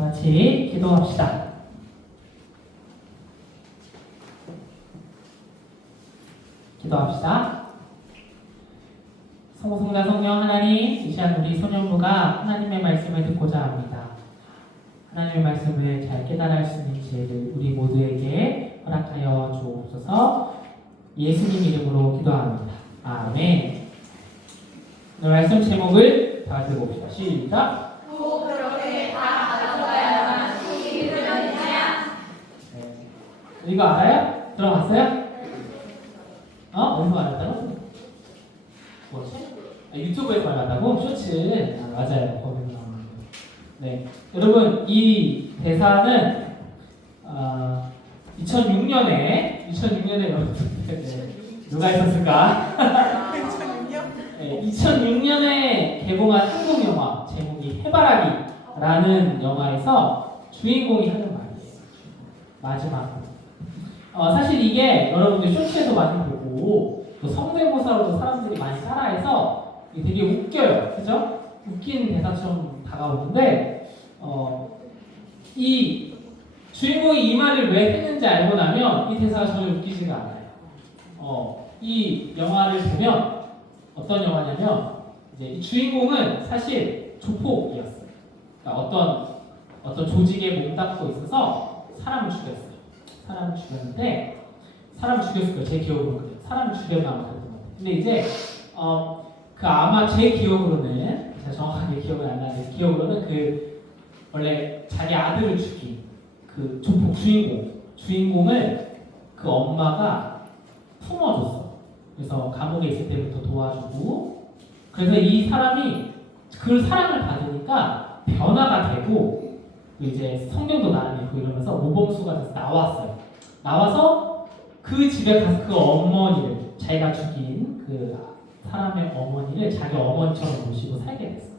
다 같이 기도합시다. 기도합시다. 성부성자 성령 하나님, 이 시간 우리 소년부가 하나님의 말씀을 듣고자 합니다. 하나님의 말씀을 잘 깨달을 수 있는 지혜를 우리 모두에게 허락하여 주옵소서. 예수님 이름으로 기도합니다. 아멘. 오늘 말씀 제목을 다 같이 봅시다. 시작. 꼭 그렇게 다 가져가야만 힘이 되느냐? 이거 알아요? 들어봤어요? 어디서 알았다고? 뭐지? 유튜브에서 알았다고? 쇼츠. 맞아요. 거기서 나오는 거. 네. 여러분, 이 대사는 2006년에 여러분 누가 했었을까? 2006년에 개봉한 한국 영화 제목이 해바라기라는 영화에서 주인공이 하는 말이에요. 마지막. 사실 이게 여러분들 쇼츠에서 많이 보고 또 성대모사로도 사람들이 많이 따라해서 이게 되게 웃겨요. 그죠? 웃긴 대사처럼 다가오는데 이 주인공이 이 말을 왜 했는지 알고 나면 이 대사가 전혀 웃기지가 않아요. 이 영화를 보면 어떤 영화냐면 이제 이 주인공은 사실 조폭이었어요. 그러니까 어떤 조직에 몸담고 있어서 사람을 죽였어요. 사람을 죽였는데 사람을 죽였을 거예요. 제 기억으로 그래요. 사람을 죽였나 아마 그랬던 것 같아요. 근데 이제 그 아마 제 기억으로는 제가 정확하게 기억은 안 나는데 기억으로는 그 원래 자기 아들을 죽인 그 조폭 주인공을 그 엄마가 품어줬어. 그래서 감옥에 있을 때부터 도와주고 그래서 이 사람이 그 사랑을 받으니까 변화가 되고 이제 성경도 나는 있고 이러면서 모범수가 돼서 나와서 그 집에 가서 그 어머니를 자기가 죽인 그 사람의 어머니를 자기 어머니처럼 모시고 살게 됐어.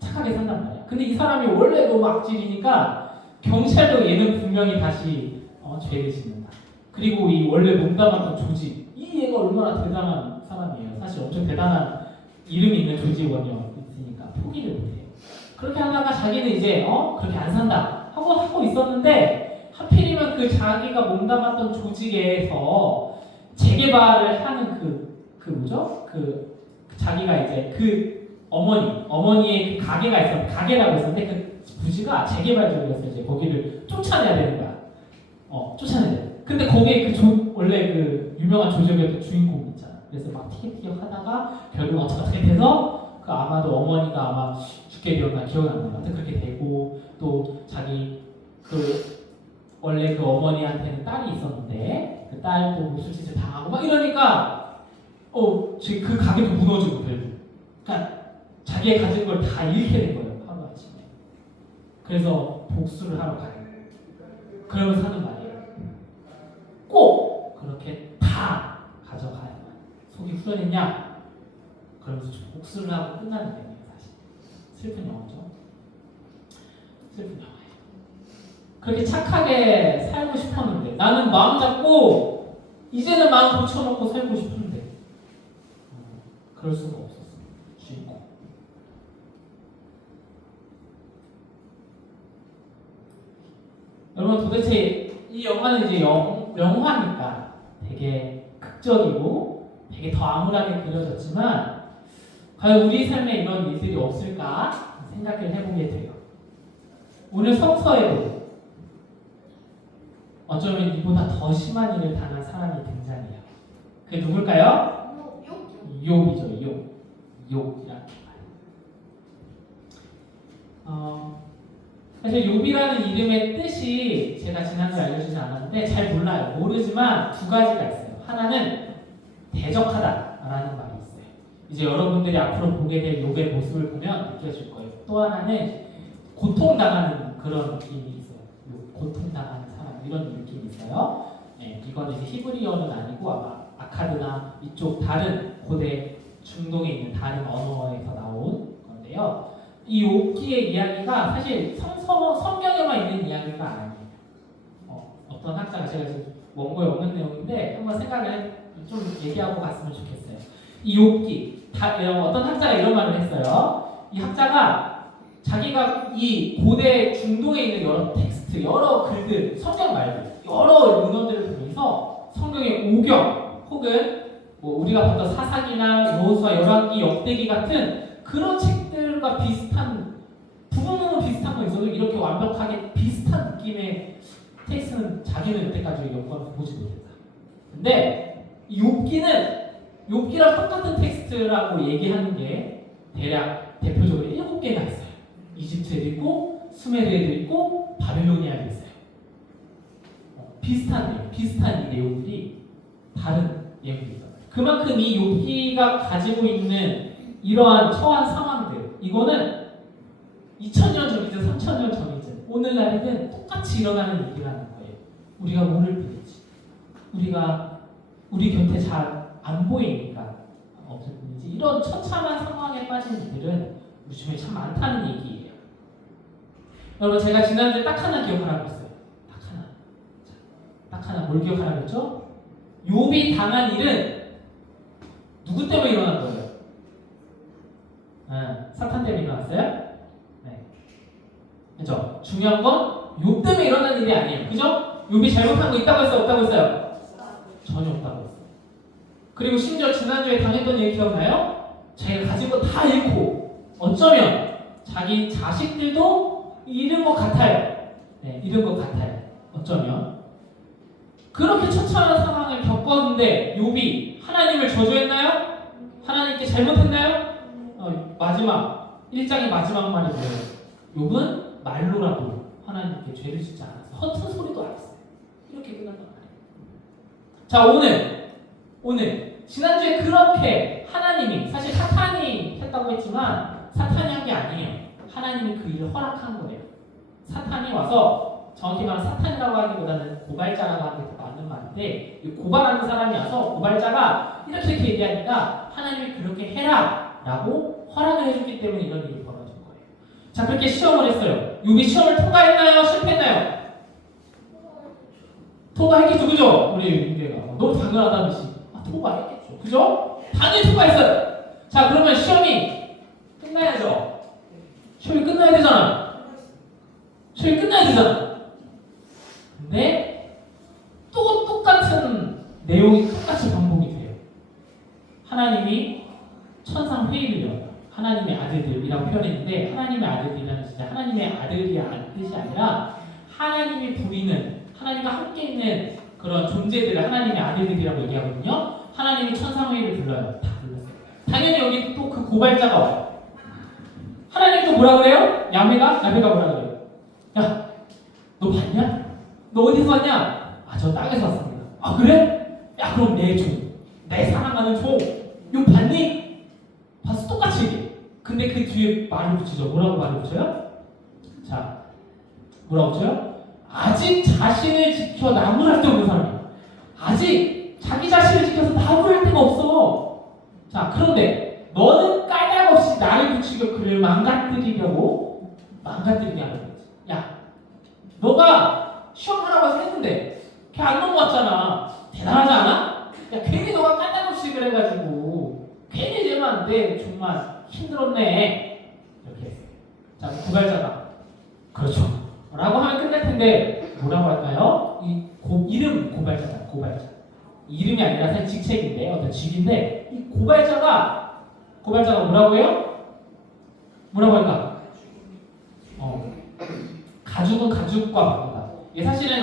착하게 산단 말이야. 근데 이 사람이 원래 너무 악질이니까 경찰도 얘는 분명히 다시 죄를 짓는다. 그리고 이 원래 몸담았던 조직 이 얘가 얼마나 대단한 사람이에요. 사실 엄청 대단한 이름이 있는 조직원이었으니까 포기를 못해요. 그렇게 하다가 자기는 이제 그렇게 안 산다 하고 있었는데 하필이면 그 자기가 몸담았던 조직에서 재개발을 하는 그 뭐죠? 그 자기가 이제 그 어머니의 그 가게라고 있었는데 그 부지가 재개발적이었어요. 이제 거기를 쫓아내야 되는 거야. 쫓아내야 돼. 근데 거기에 원래 그 유명한 조직이었던 주인공 있잖아. 그래서 막 티격태격 하다가 결국 어떻게 돼서 그 아마도 어머니가 아마 죽게 되었나 기억이 안 나요. 하여튼 그렇게 되고 또 자기 원래 그 어머니한테는 딸이 있었는데 그 딸도 무술짓을 당하고 막 이러니까 지금 그 가게도 무너지고 결국. 그러니까 자기가 가진 걸 다 잃게 된 거예요. 하루아침에. 그래서 복수를 하러 가요. 그러면서 하는 말이에요. 꼭 그렇게 다 가져가야만 속이 후련했냐? 그러면서 복수를 하고 끝나는 거예요. 사실 슬픈 영화죠. 슬픈 영화예요. 그렇게 착하게 살고 싶었는데 나는 마음 잡고 이제는 마음 고쳐놓고 살고 싶은데 그럴 수가 없었어. 주인공. 여러분 도대체 이 영화는 이제 영화니까 되게 극적이고 되게 더 암울하게 그려졌지만 과연 우리 삶에 이런 일들이 없을까 생각을 해보게 돼요. 오늘 성서에도 어쩌면 이보다 더 심한 일을 당한 사람이 등장해요. 그게 누굴까요? 욥이죠. 욥이란 말. 사실 욥이라는 이름의 뜻이 제가 지난주에 알려주지 않았는데 잘 몰라요. 모르지만 두 가지가 있어요. 하나는 대적하다라는 말이 있어요. 이제 여러분들이 앞으로 보게 될 욥의 모습을 보면 느껴질 거예요. 또 하나는 고통당하는 그런 느낌이 있어요. 고통당하는 사람 이런 느낌이 있어요. 네, 이거는 이제 히브리어는 아니고 아마 아카드나 이쪽 다른 고대 중동에 있는 다른 언어에서 나온 건데요. 이 욥기의 이야기가 사실 성경에만 있는 이야기가 아니에요. 어떤 학자가 제가 지금 원고에 없는 내용인데 한번 생각을 좀 얘기하고 갔으면 좋겠어요. 이 욥기 어떤 학자가 이런 말을 했어요. 이 학자가 자기가 이 고대 중동에 있는 여러 텍스트, 여러 글들, 성경 말고 여러 문헌들을 보면서 성경의 오경 혹은 뭐 우리가 봤던 사사기나 여호수아, 열왕기, 역대기 같은 그런 책들과 비슷한 부분은 비슷한 거 있어도 이렇게 완벽하게 비슷한 느낌의 텍스트는 자기는 여태까지 연구하면서 보지 못했다. 근데 이 욥기랑 똑같은 텍스트라고 얘기하는 게 대략 대표적으로 7개가 있어요. 이집트에도 있고 수메르에도 있고 바빌로니아에도 있어요. 비슷한 이 내용들이 다른 내용들이다. 그만큼 이 욥기가 가지고 있는 이러한 처한 상황들, 이거는 2000년 전이든 3000년 전이든 오늘날이든 똑같이 일어나는 일이라는 거예요. 우리가 모를 뿐이지. 우리 곁에 잘 안 보이니까 없을 뿐이지. 이런 처참한 상황에 빠진 이들은 우리 주변에 참 많다는 얘기예요. 여러분, 제가 지난주에 딱 하나 기억하라고 했어요. 딱 하나 뭘 기억하라고 했죠? 욥이 당한 일은 누구 때문에 일어난 거예요? 사탄 때문에 일어났어요? 네. 그죠? 중요한 건 욥 때문에 일어난 일이 아니에요. 그죠? 욥이 잘못한 거 있다고 했어요? 없다고 했어요? 전혀 없다고 했어요. 그리고 심지어 지난주에 당했던 일 기억나요? 자기가 가진 거 다 잃고 어쩌면 자기 자식들도 잃은 것 같아요. 네, 잃은 것 같아요. 어쩌면. 그렇게 처참한 상황을 겪었는데 욥이 하나님을 저주했나요? 하나님께 잘못했나요? 마지막 1장의 마지막 말이 뭐예요? 욥은 말로라도 하나님께 죄를 짓지 않았어요. 허튼 소리도 안 했어요. 이렇게 끝났단 말이에요. 자, 오늘 지난주에 그렇게 하나님이, 사실 사탄이 했다고 했지만 사탄이 한 게 아니에요. 하나님이 그 일을 허락한 거예요. 사탄이 와서, 정확히 말하면 사탄이라고 하기보다는 고발자라고 하는 게 더 맞는 말인데, 고발하는 사람이 와서 고발자가 이렇게 얘기하니까 하나님이 그렇게 해라 라고 허락을 해줬기 때문에 이런 일이 벌어진 거예요. 자, 그렇게 시험을 했어요. 욥이 시험을 통과했나요? 실패했나요? 통과했겠죠, 그죠? 우리 윤대가 너무 당연하다는 듯이 통과했겠죠, 그죠? 당연히 통과했어요. 자, 그러면 시험이 끝나야죠. 시험이 끝나야 되잖아. 근데 또 똑같은 내용이 똑같이 반복이 돼요. 하나님이 천상 회의를 열어요. 하나님의 아들들이라고 표현했는데, 하나님의 아들들이라는 진짜 하나님의 아들이라는 뜻이 아니라 하나님이 부리는, 하나님과 함께 있는 그런 존재들을 하나님의 아들들이라고 얘기하거든요. 하나님이 천상 회의를 불러요. 다 불렀어요. 당연히 여기 또 그 고발자가 와요. 하나님도 뭐라 그래요? 야훼가 뭐라 그래요? 야, 너 봤냐? 너 어디서 왔냐? 저 땅에서 왔습니다. 그래? 야, 그럼 내 사랑하는 종, 이거 봤니? 봤어? 똑같이 얘기해. 근데 그 뒤에 말을 붙이죠. 뭐라고 말을 붙여요? 자, 뭐라고 붙여요? 아직 자신을 지켜 나무랄 데 없는 사람이에요. 아직 자기 자신을 지켜서 나무랄 데가 없어. 자, 그런데 너는 까닭없이 나를 붙이고 그를 망가뜨리게 하는 거지. 야, 너가 시험하라고 해서 했는데 걔 안 넘어왔잖아. 대단하지 않아? 야, 괜히 너가 까닭없이 그래가지고 괜히 되면 안 돼. 정말 힘들었네. 이렇게 했어요. 자, 고발자가 그렇죠 라고 하면 끝날 텐데 뭐라고 할까요? 이름 고발자다. 이름이 아니라 사실 직책인데, 어떤 직인데, 이 고발자가 뭐라고 해요? 뭐라고 할까? 가죽은 가죽과 바꾼다. 이게 사실은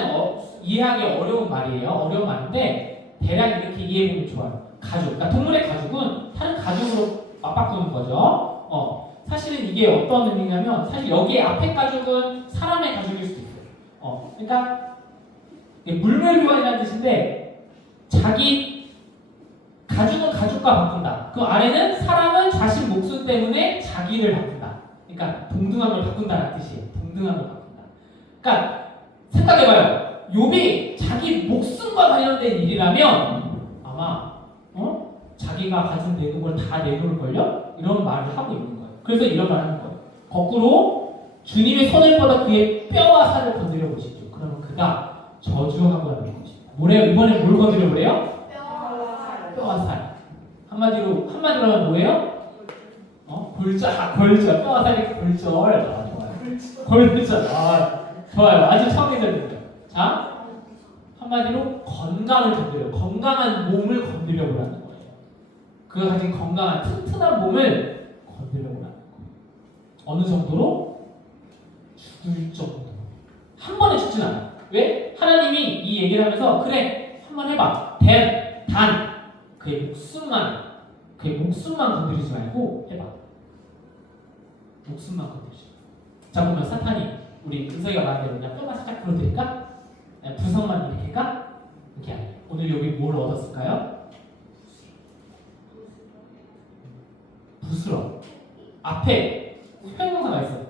이해하기 어려운 말이에요. 어려운 말인데 대략 이렇게 이해해보면 좋아요. 가죽, 그러니까 동물의 가죽은 다른 가죽으로 맞바꾸는 거죠. 사실은 이게 어떤 의미냐면, 사실 여기 앞에 가죽은 사람의 가죽일 수도 있어요. 그러니까 물멸교환이라는 뜻인데, 자기 가죽은 가죽과 바꾼다. 그 아래는 사람은 자신 목숨 때문에 자기를 바꾼다. 그러니까 동등함을 바꾼다는 뜻이에요. 동등함을 바꾼다. 그러니까 생각해봐요. 욥이 자기 목숨과 관련된 일이라면 아마 자기가 가진 내국을 다 내놓을걸요? 이런 말을 하고 있는 거예요. 그래서 이런 말을 하는 거예요. 거꾸로 주님의 손을 뻗어 그의 뼈와 살을 건드려 보시죠. 그러면 그가 저주하고 하는 것입니다. 이번에 뭘 건드려 보래요? 뼈와 살. 한마디로 하면 뭐예요? 골절. 뼈가 살이 골절. 좋아요. 골절. 좋아요. 아주 청해졌네요. 자, 한마디로 건강을 건드려. 건강한 몸을 건드려고 하는 거예요. 그가 가진 건강한 튼튼한 몸을 건드려고 하는 거예요. 어느 정도로? 죽을 정도. 한 번에 죽진 않아. 왜? 하나님이 이 얘기를 하면서 그래 한번 해봐. 단 그의 목숨만 건드리지 말고 해봐. 목숨만 건드리지. 자, 그러면 사탄이 우리 은석이가 말한 대로 그냥 뼈만 살짝 풀어드릴까? 부성만 일으킬까? 이렇게 아니에요. 오늘 여기 뭘 얻었을까요? 부스럼. 앞에 형용사가 있어요.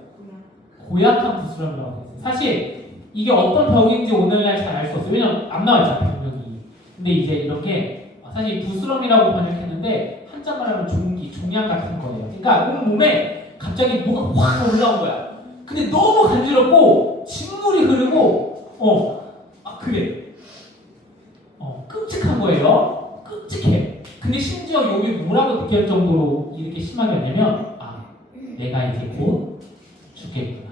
고약한 부스럼이라고 했어요. 사실 이게 어떤 병인지 오늘날 잘 알 수 없어요. 왜냐면 안 나와있잖아요, 병명이. 근데 이제 이렇게 사실 부스럼이라고 번역했는데 한자 말하면 종양 같은 거예요. 그러니까 몸에 갑자기 뭐가 확 올라온 거야. 근데 너무 간지럽고 진물이 흐르고 그래. 끔찍한 거예요. 끔찍해. 근데 심지어 여기 뭐라고 느낄 정도로 이렇게 심하게 왔냐면 내가 이제 곧 죽겠구나.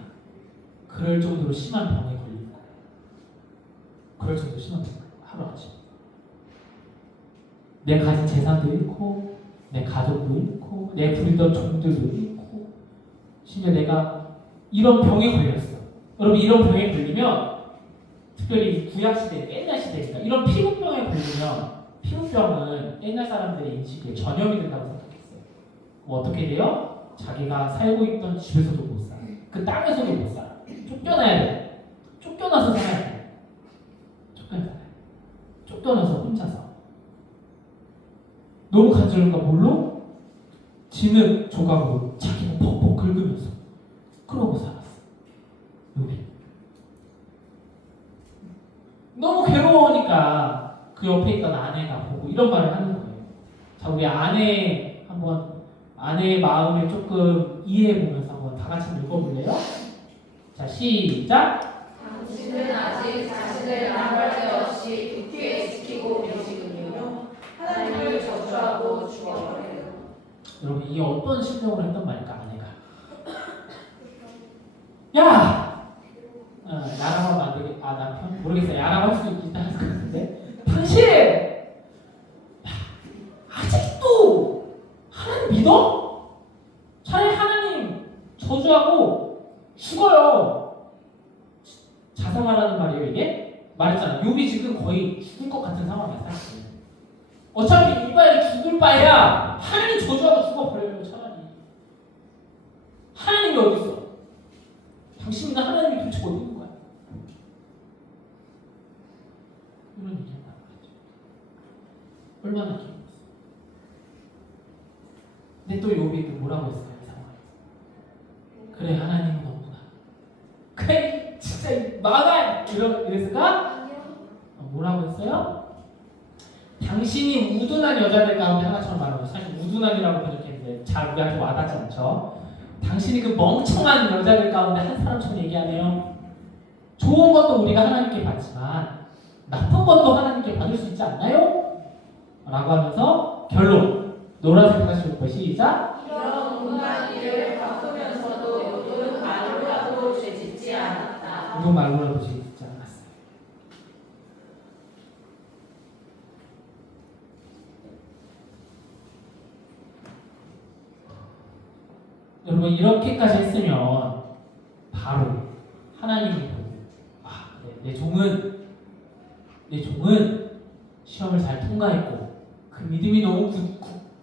그럴 정도로 심한 병에 걸린 거야. 그럴 정도로 심한 병. 하루아침. 내 가진 재산도 잃고 내 가족도 잃고 내 부리던 종들도 잃고 심지어 내가 이런 병에 걸렸어. 여러분 이런 병에 걸리면 특별히 구약시대, 옛날 시대니까 이런 피부병에 걸리면 피부병은 옛날 사람들의 인식에 전염이 된다고 생각했어요. 어떻게 돼요? 자기가 살고 있던 집에서도 못 살아. 그 땅에서도 못 살아. 쫓겨나야 돼. 쫓겨나서 살아야 돼. 쫓겨나서 혼자서. 너무 간지러운가 뭘로? 진흙 조각으로 자기가 퍽퍽 긁으면서 그러고 살았어. 여기. 너무 괴로우니까 그 옆에 있던 아내가 보고 이런 말을 하는 거예요. 자, 우리 아내의 마음을 조금 이해해보면서 한번 다 같이 읽어볼래요? 자, 시작! 당신은 아직 자신을 나갈 데 없이 굳게 지키고 계시군요. 하나님을 저주하고 죽어버려요. 여러분 이게 어떤 심정으로 했던 말일까? 아내가 야! 나라고 하면 안 되겠... 남편? 모르겠어요. 야라고 할 수도 있긴 할 것 같은데 당신! 아직도 하나님 믿어? 차라리 하나님 저주하고 죽어요. 자성하라는 말이에요 이게? 말했잖아. 욥이 지금 거의 죽을 것 같은 상황이야 사실. 어차피 이빨이 죽을 바에야 하나님 저주하고 죽어버려요 차라리. 하나님이 어디 있어? 당신이나 하나님이 도대체 어디 있는 거야? 이런 얘기 한다는 거죠. 얼마나 기뻤어. 근데 또 욥이 또 뭐라고 했을까요? 이 상황에서. 그래 하나님은 없구나. 그래 진짜 망할 이랬을까? 뭐라고 했어요? 당신이 우둔한 여자들 가운데 하나처럼 말하고 사실 우둔한이라고 번역했는데 잘 우리한테 와닿지 않죠? 당신이 그 멍청한 여자들 가운데 한 사람처럼 얘기하네요. 좋은 것도 우리가 하나님께 받지만 나쁜 것도 하나님께 받을 수 있지 않나요? 라고 하면서 결론 노란색 다시 볼 것이 시작. 이런 온갖 일을 바꾸면서도 요도는 말로라도 죄짓지 않았다. 이건 말로라도 죄짓지 않았어요. 여러분 이렇게까지 했으면 바로 하나님이 보고 내 종은 시험을 잘 통과했고 그 믿음이 너무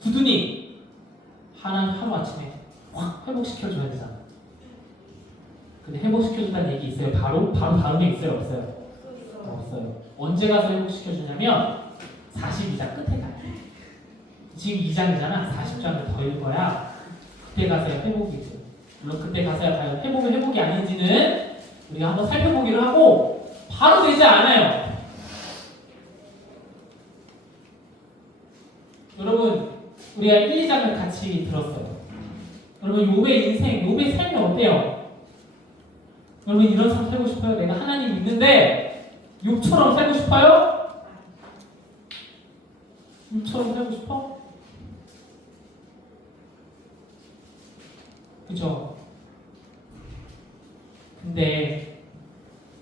굳으니 하나님 하루아침에 확 회복시켜줘야 되잖아. 근데 회복시켜준다는 얘기 있어요? 바로 다음에 있어요? 없어요? 없어요. 언제 가서 회복시켜주냐면 42장 끝에 가요. 지금 2장이잖아. 40장을 더 읽어야 그때 가서야 회복이 돼요. 물론 그때 가서야 과연 회복이 아닌지는 우리가 한번 살펴보기로 하고 바로 되지 않아요. 여러분 우리가 1, 2장을 같이 들었어요. 여러분 욥의 인생, 욥의 삶이 어때요? 여러분 이런 삶 살고 싶어요? 내가 하나님 믿는데 욥처럼 살고 싶어요? 욥처럼 살고 싶어? 그죠? 근데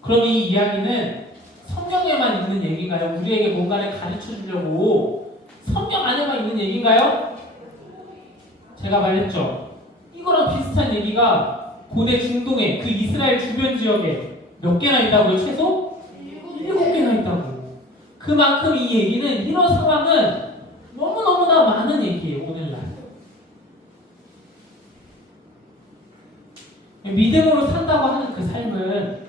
그럼 이 이야기는 성경에만 있는 얘기인가요? 우리에게 뭔가를 가르쳐 주려고 성경 안에만 있는 얘기인가요? 제가 말했죠. 이거랑 비슷한 얘기가 고대 중동의 그 이스라엘 주변 지역에 몇 개나 있다고요? 최소? 7개나 있다고. 그만큼 이 얘기는, 이런 상황은 너무너무나 많은 얘기예요, 오늘날. 믿음으로 산다고 하는 그 삶은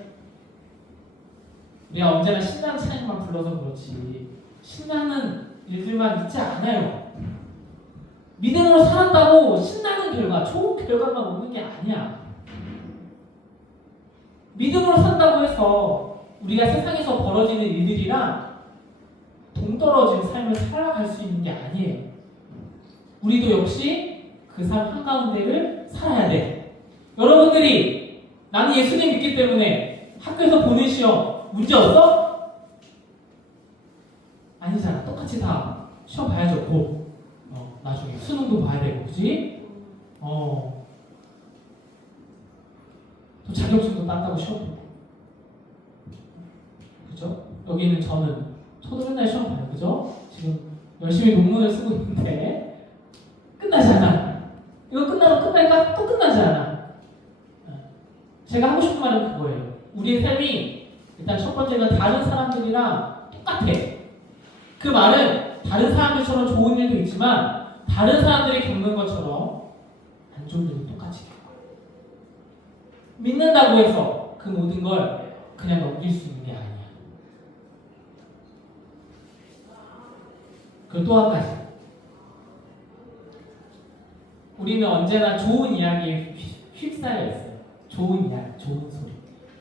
우리가 언제나 신나는 찬양만 불러서 그렇지 신나는 일들만 있지 않아요. 믿음으로 살았다고 신나는 결과, 좋은 결과만 오는 게 아니야. 믿음으로 산다고 해서 우리가 세상에서 벌어지는 일들이랑 동떨어진 삶을 살아갈 수 있는 게 아니에요. 우리도 역시 그 삶 한가운데를 살아야 돼. 여러분들이 나는 예수님 믿기 때문에 학교에서 보는 시험 문제 없어? 아니잖아. 똑같이 다 시험 봐야죠. 곧 나중에 수능도 봐야 되고, 그지? 또 자격증도 딴다고 시험 보고, 그죠? 여기는 저도 맨날 시험 봐요, 그죠? 지금 열심히 논문을 쓰고 있는데 끝나지 않아. 이거 끝나면 끝날까? 또 끝나지 않아. 제가 하고 싶은 말은 그거예요. 우리의 삶이 일단 첫 번째는 다른 사람들이랑 똑같아. 그 말은 다른 사람들처럼 좋은 일도 있지만 다른 사람들이 겪는 것처럼 안 좋은 일도 똑같이 겪어요. 믿는다고 해서 그 모든 걸 그냥 넘길 수 있는 게 아니야. 그리고 또 한 가지, 우리는 언제나 좋은 이야기에 휩싸여 있어요. 좋은 이야기, 좋은 소리.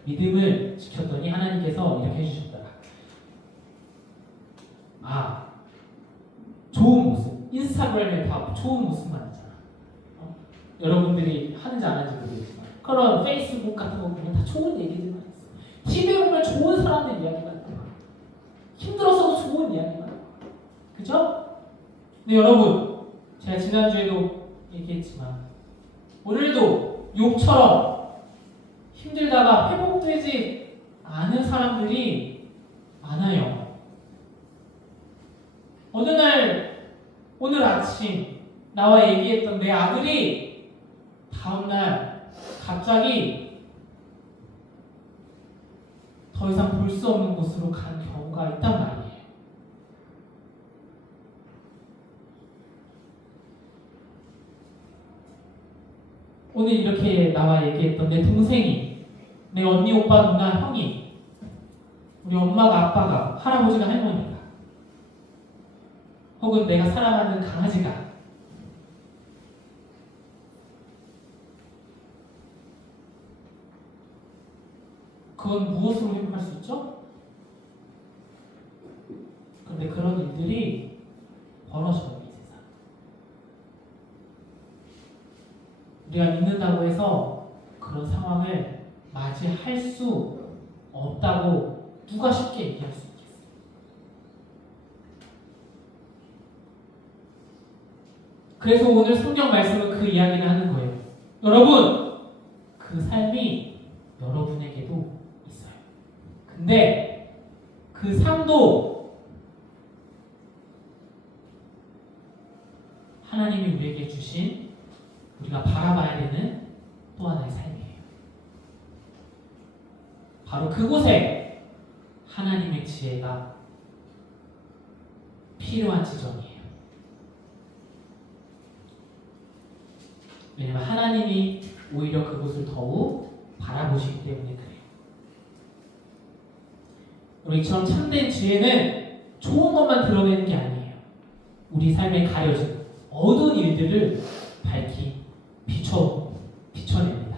믿음을 지켰더니 하나님께서 이렇게 해주셨더라. 좋은 모습. 인스타그램에 다 좋은 모습만 있잖아. 여러분들이 하는지 안 하는지 모르겠지만 그런 페이스북 같은 거 보면 다 좋은 얘기들만 있어. TV에 보면 좋은 사람들 이야기가 있고 힘들어서도 좋은 이야기만 있고, 그죠? 근데 여러분, 제가 지난주에도 얘기했지만 오늘도 욕처럼 힘들다가 회복되지 않은 사람들이 많아요. 어느 날, 오늘 아침 나와 얘기했던 내 아들이 다음날 갑자기 더 이상 볼 수 없는 곳으로 간 경우가 있단 말이에요. 오늘 이렇게 나와 얘기했던 내 동생이, 내 언니, 오빠, 누나, 형이, 우리 엄마가, 아빠가, 할아버지가, 할머니가, 혹은 내가 사랑하는 강아지가 그건 무엇으로 회복할 수 있죠? 그런데 그런 일들이 벌어져요, 이 세상. 우리가 믿는다고 해서 그런 상황을 맞이할 수 없다고 누가 쉽게 얘기할 수 있겠어요? 그래서 오늘 성경 말씀은 그 이야기를 하는 거예요. 여러분, 그 삶이 여러분에게도 있어요. 근데 그 삶도 하나님이 우리에게 주신, 우리가 바라봐야 되는 또 하나의 삶이에요. 바로 그곳에 하나님의 지혜가 필요한 지점이에요. 왜냐하면 하나님이 오히려 그곳을 더욱 바라보시기 때문에 그래요. 우리처럼 참된 지혜는 좋은 것만 드러내는 게 아니에요. 우리 삶에 가려진 어두운 일들을 밝히 비춰냅니다.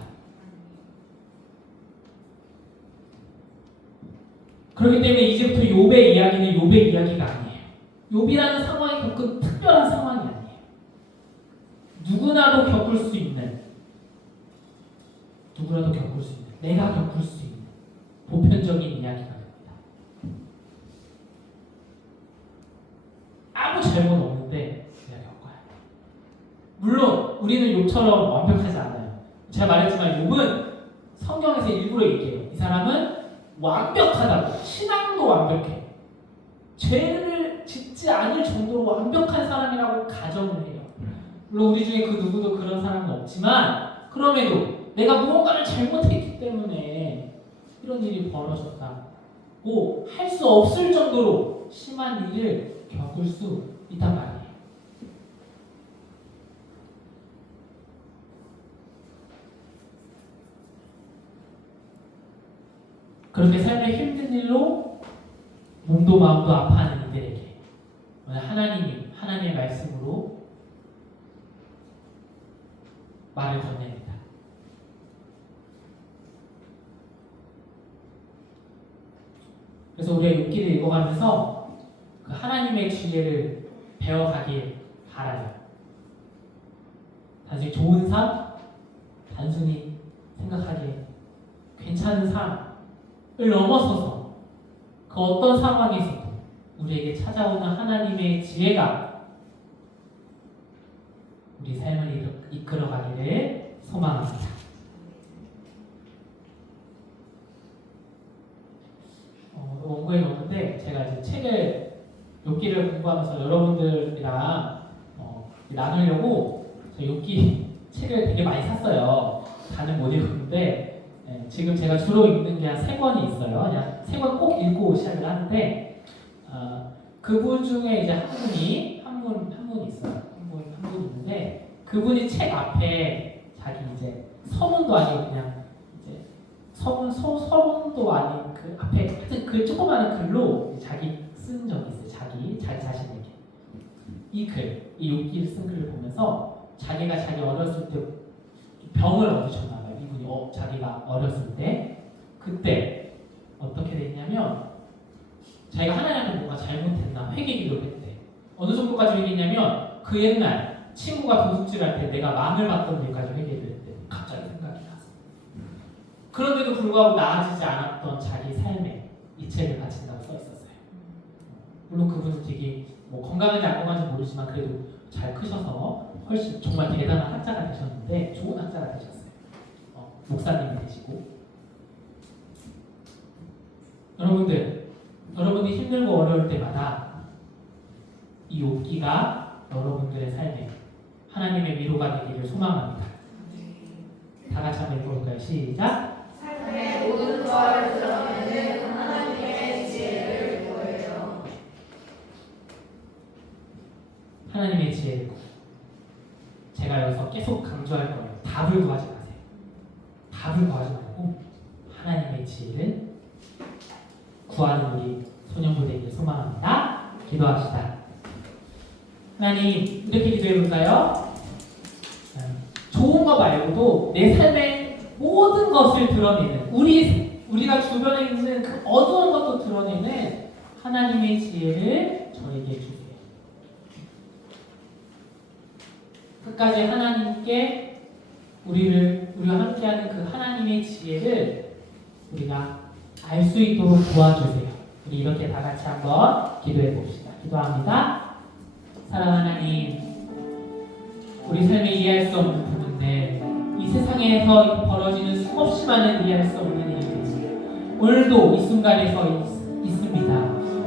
그렇기 때문에 이제부터 욥의 이야기는 욥의 이야기가 아니에요. 욥이라는 상황이 겪은 특별한 상황이 아니에요. 누구나도 겪을 수 있는, 내가 겪을 수 있는 보편적인 이야기가 됩니다. 아무 잘못 없는데 내가 겪어야 돼. 물론 우리는 욥처럼 완벽하지 않아요. 제가 말했지만 욥은 성경에서 일부러 얘기해요. 이 사람은 완벽하다고. 신앙도 완벽해. 죄를 짓지 않을 정도로 완벽한 사람이라고 가정을 해요. 물론 우리 중에 그 누구도 그런 사람은 없지만 그럼에도 내가 무언가를 잘못했기 때문에 이런 일이 벌어졌다고 할 수 없을 정도로 심한 일을 겪을 수 있단 말이에요. 그렇게 삶의 힘든 일로 몸도 마음도 아파하는 이들에게 오늘 하나님의 말씀으로 말을 건넵니다. 그래서 우리가 욥기를 읽어가면서 그 하나님의 지혜를 배워가길 바라요. 단순히 좋은 삶, 단순히 생각하기에 괜찮은 삶을 넘어서서 그 어떤 상황에서도 우리에게 찾아오는 하나님의 지혜가 우리 삶을 이끌어가기를 소망합니다. 원고에 넣었는데 제가 이제 책을 욥기를 공부하면서 여러분들이랑 나누려고 저 욥기 책을 되게 많이 샀어요. 다는 못 읽었는데 지금 제가 주로 읽는 게 한 3권이 있어요. 그냥 3권 꼭 읽고 시작을 하는데 그분 중에 이제 한 분이 있어요. 한 분 있는데 그분이 책 앞에 자기 이제 서문도 아니고 그냥 이제 서문도 아닌 그 앞에 하여튼 그 조그마한 글로 자기 쓴 적이 있어요. 자기 자신에게 이 욥기를 쓴 글을 보면서 자기가 자기 어렸을 때 병을 얻으셨나 봐요. 이분이 자기가 어렸을 때 그때 어떻게 됐냐면 자기가 하나님한테 뭔가 잘못했나 회개기도를 했대. 어느 정도까지 회개했냐면 그 옛날 친구가 도둑질할 때 내가 망을 봤던 일까지 회개를 했대. 갑자기 생각이 나서. 그런데도 불구하고 나아지지 않았던 자기 삶에 이 책을 바친다고 써 있었어요. 물론 그분은 되게 뭐 건강한지 안 건강한지 모르지만 그래도 잘 크셔서 훨씬 정말 대단한 학자가 되셨는데 좋은 학자가 되셨어요. 목사님이 되시고 여러분들이 힘들고 어려울 때마다 이 욥기가 여러분들의 삶에 하나님의 위로가 되기를 소망합니다. 다 같이 한번 읽어볼까요? 시작. 삶의 모든 조화를 드러내는 하나님의 지혜를 구해요. 하나님의 지혜를 구해요. 제가 여기서 계속 강조할 거예요. 답을 구하지 마세요. 답을 구하지 말고 하나님의 지혜를 구하는 우리 소년부 되기를 소망합니다. 기도합시다. 하나님, 이렇게 기도해볼까요? 좋은 거 말고도 내 삶의 모든 것을 드러내는 우리가 주변에 있는 그 어두운 것도 드러내는 하나님의 지혜를 저에게 주세요. 끝까지 하나님께 우리와 함께하는 그 하나님의 지혜를 우리가 알 수 있도록 도와주세요. 우리 이렇게 다 같이 한번 기도해 봅시다. 기도합니다. 사랑하는 하나님, 우리 삶에 이해할 수 없는 부분들, 이 세상에서 벌어지는 수없이 많은 이해할 수 없는 일들이 오늘도 이 순간에서 있습니다.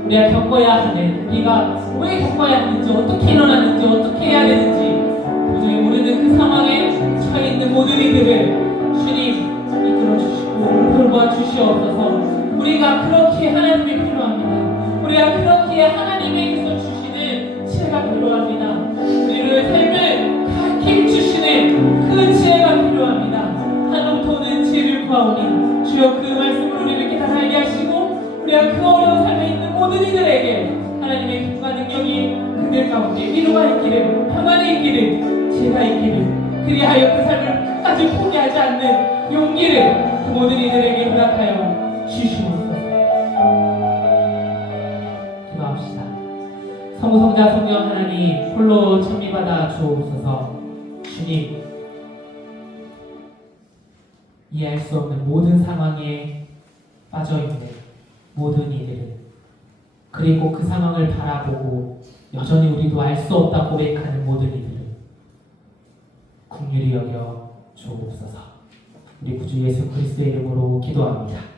우리가 겪어야 하는, 우리가 왜 겪어야 하는지, 어떻게 일어나는지, 어떻게 해야 되는지 도저히 모르는 그 상황에 처해 있는 모든 이들을 주님 이끌어 주시고 돌봐 주시옵소서. 우리가 그렇게 하나님이 필요합니다. 우리가 그렇게 하나님에게서 주시는 지혜가 필요합니다. 우리를 삶을 가르쳐 주시는 그 지혜가 필요합니다. 한없도는 지혜를 구하오니 주여 그 말씀을 우리를 깨달게 하시고 우리가 그 어려운 삶에 있는 모든 이들에게 하나님의 힘과 능력이 그들 가운데 위로가 있기를, 평안이 있기를, 지혜가 있기를, 그리하여 그 삶을 끝까지 포기하지 않는 용기를 그 모든 이들에게 허락하여 주시옵소서. 기도합시다. 성부성자 성령 하나님 홀로 천리받아 주옵소서. 주님, 이해할 수 없는 모든 상황에 빠져있는 모든 이들을, 그리고 그 상황을 바라보고 여전히 우리도 알 수 없다 고백하는 모든 이들을 긍휼히 여겨 주옵소서. 우리 구주 예수 그리스도의 이름으로 기도합니다.